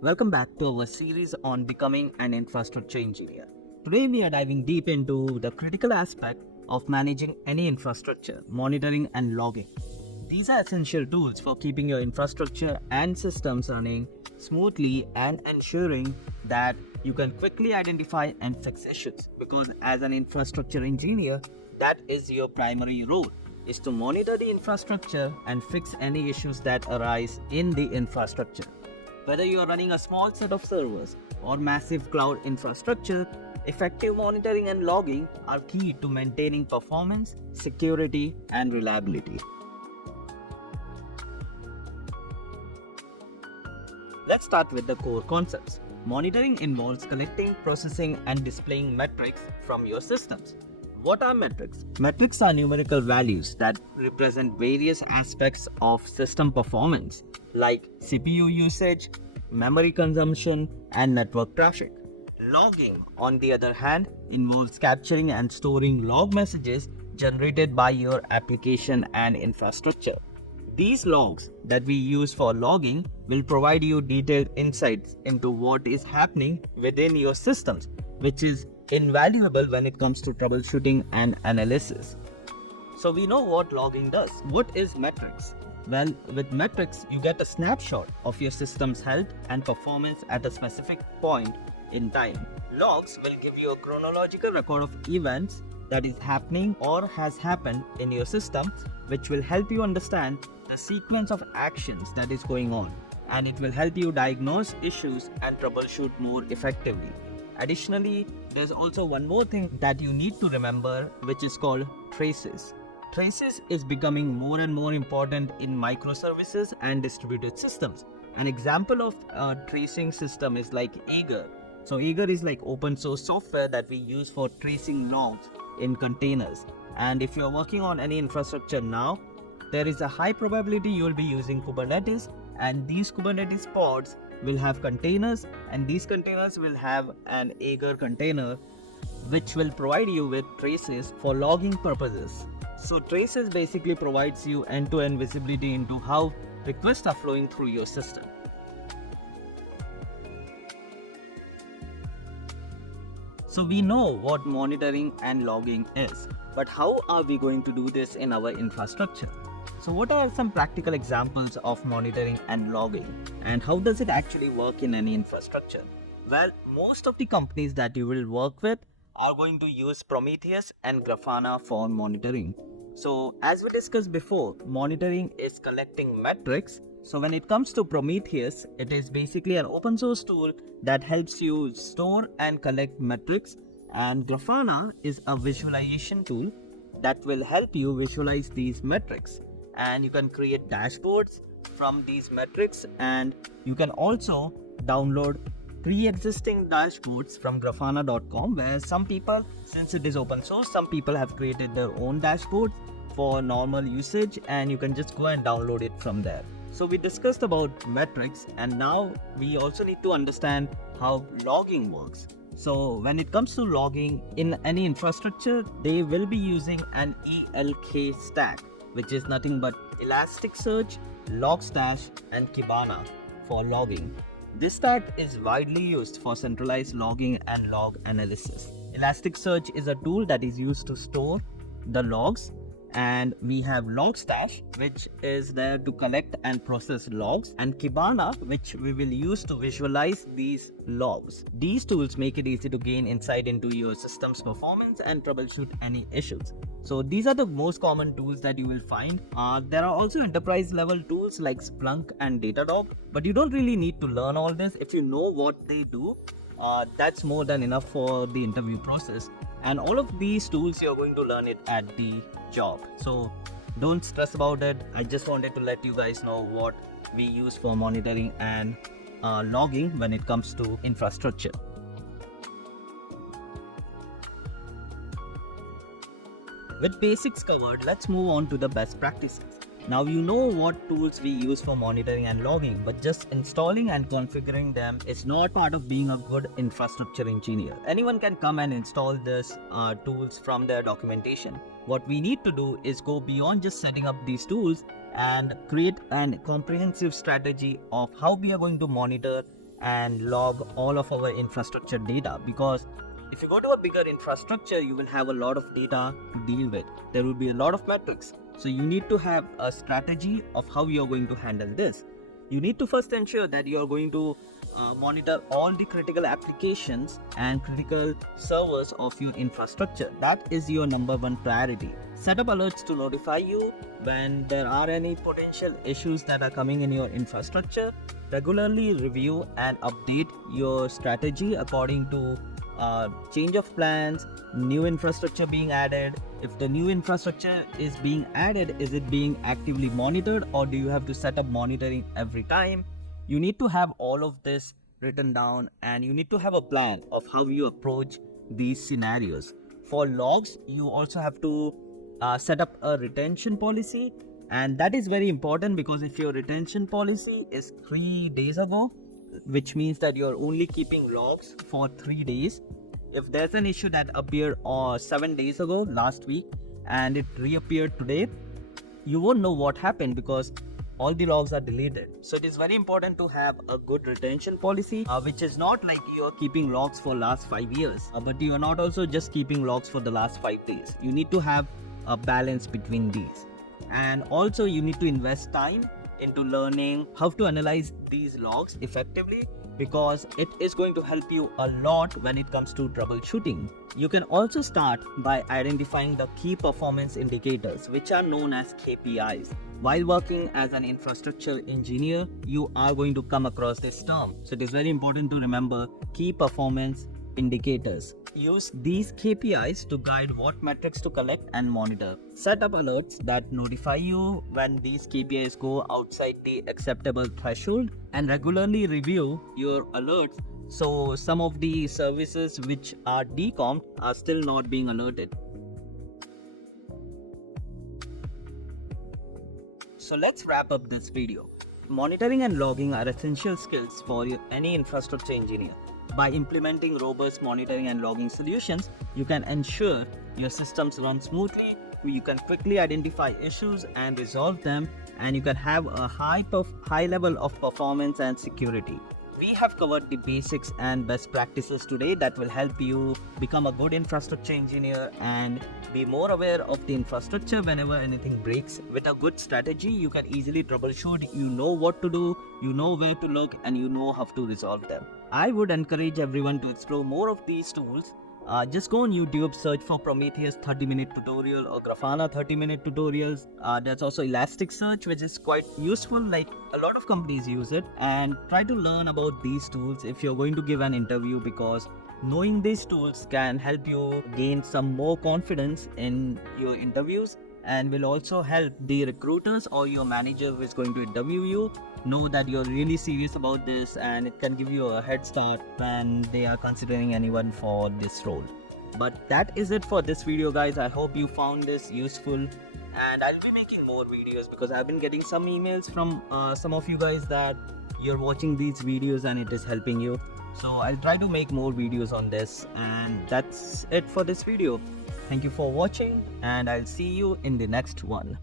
Welcome back to our series on becoming an infrastructure engineer. Today we are diving deep into the critical aspect of managing any infrastructure, monitoring and logging. These are essential tools for keeping your infrastructure and systems running smoothly and ensuring that you can quickly identify and fix issues, because as an infrastructure engineer, that is your primary role, is to monitor the infrastructure and fix any issues that arise in the infrastructure. Whether you are running a small set of servers or massive cloud infrastructure, effective monitoring and logging are key to maintaining performance, security, and reliability. Let's start with the core concepts. Monitoring involves collecting, processing, and displaying metrics from your systems. What are metrics? Metrics are numerical values that represent various aspects of system performance, like CPU usage, memory consumption, and network traffic. Logging, on the other hand, involves capturing and storing log messages generated by your application and infrastructure. These logs that we use for logging will provide you detailed insights into what is happening within your systems, which is invaluable when it comes to troubleshooting and analysis. So we know what logging does. What is metrics? Well, with metrics, you get a snapshot of your system's health and performance at a specific point in time. Logs will give you a chronological record of events that is happening or has happened in your system, which will help you understand the sequence of actions that is going on, and it will help you diagnose issues and troubleshoot more effectively. Additionally, there's also one more thing that you need to remember, which is called traces. Traces is becoming more and more important in microservices and distributed systems. An example of a tracing system is like Jaeger. So Jaeger is like open source software that we use for tracing logs in containers. And if you're working on any infrastructure now, there is a high probability you will be using Kubernetes, and these Kubernetes pods will have containers, and these containers will have an Jaeger container which will provide you with traces for logging purposes. So traces basically provides you end-to-end visibility into how requests are flowing through your system. So we know what monitoring and logging is, but how are we going to do this in our infrastructure? So what are some practical examples of monitoring and logging, and how does it actually work in any infrastructure? Well, most of the companies that you will work with are going to use Prometheus and Grafana for monitoring. So as we discussed before, monitoring is collecting metrics. So when it comes to Prometheus, it is basically an open source tool that helps you store and collect metrics, and Grafana is a visualization tool that will help you visualize these metrics, and you can create dashboards from these metrics, and you can also download pre-existing dashboards from grafana.com, where some people, since it is open source, some people have created their own dashboards for normal usage, and you can just go and download it from there. So we discussed about metrics, and now we also need to understand how logging works. So when it comes to logging in any infrastructure, they will be using an ELK stack, which is nothing but Elasticsearch, Logstash, and Kibana for logging. This stack is widely used for centralized logging and log analysis. Elasticsearch is a tool that is used to store the logs, and we have Logstash, which is there to collect and process logs, and Kibana, which we will use to visualize these logs. These tools make it easy to gain insight into your system's performance and troubleshoot any issues. So these are the most common tools that you will find. There are also enterprise level tools like Splunk and Datadog, but you don't really need to learn all this. If you know what they do, that's more than enough for the interview process. And all of these tools, you're going to learn it at the job. So don't stress about it. I just wanted to let you guys know what we use for monitoring and logging when it comes to infrastructure. With basics covered, let's move on to the best practices. Now you know what tools we use for monitoring and logging, but just installing and configuring them is not part of being a good infrastructure engineer. Anyone can come and install these tools from their documentation. What we need to do is go beyond just setting up these tools and create a comprehensive strategy of how we are going to monitor and log all of our infrastructure data, because if you go to a bigger infrastructure, you will have a lot of data to deal with. There will be a lot of metrics. So you need to have a strategy of how you are going to handle this. You need to first ensure that you are going to monitor all the critical applications and critical servers of your infrastructure. That is your number one priority. Set up alerts to notify you when there are any potential issues that are coming in your infrastructure. Regularly review and update your strategy according to change of plans, new infrastructure being added. If the new infrastructure is being added, is it being actively monitored, or do you have to set up monitoring every time? You need to have all of this written down, and you need to have a plan of how you approach these scenarios. For logs, you also have to set up a retention policy, and that is very important, because if your retention policy is 3 days ago, which means that you're only keeping logs for 3 days. If there's an issue that appeared 7 days ago, last week, and it reappeared today, you won't know what happened because all the logs are deleted. So it is very important to have a good retention policy, which is not like you're keeping logs for last 5 years, but you are not also just keeping logs for the last 5 days. You need to have a balance between these. And also you need to invest time into learning how to analyze these logs effectively, because it is going to help you a lot when it comes to troubleshooting. You can also start by identifying the key performance indicators, which are known as KPIs. While working as an infrastructure engineer, you are going to come across this term. So it is very important to remember key performance indicators. Use these KPIs to guide what metrics to collect and monitor. Set up alerts that notify you when these KPIs go outside the acceptable threshold, and regularly review your alerts so some of the services which are decomped are still not being alerted. So let's wrap up this video. Monitoring and logging are essential skills for any infrastructure engineer. By implementing robust monitoring and logging solutions, you can ensure your systems run smoothly, you can quickly identify issues and resolve them, and you can have a high level of performance and security. We have covered the basics and best practices today that will help you become a good infrastructure engineer and be more aware of the infrastructure whenever anything breaks. With a good strategy, you can easily troubleshoot, you know what to do, you know where to look, and you know how to resolve them. I would encourage everyone to explore more of these tools. Just go on YouTube, search for Prometheus 30-minute tutorial or Grafana 30-minute tutorials. There's also Elasticsearch, which is quite useful, like a lot of companies use it. And try to learn about these tools if you're going to give an interview, because knowing these tools can help you gain some more confidence in your interviews, and will also help the recruiters or your manager who is going to interview you know that you're really serious about this, and it can give you a head start when they are considering anyone for this role. But that is it for this video, guys. I hope you found this useful, and I'll be making more videos because I've been getting some emails from some of you guys that you're watching these videos and it is helping you. So I'll try to make more videos on this, and that's it for this video. Thank you for watching, and I'll see you in the next one.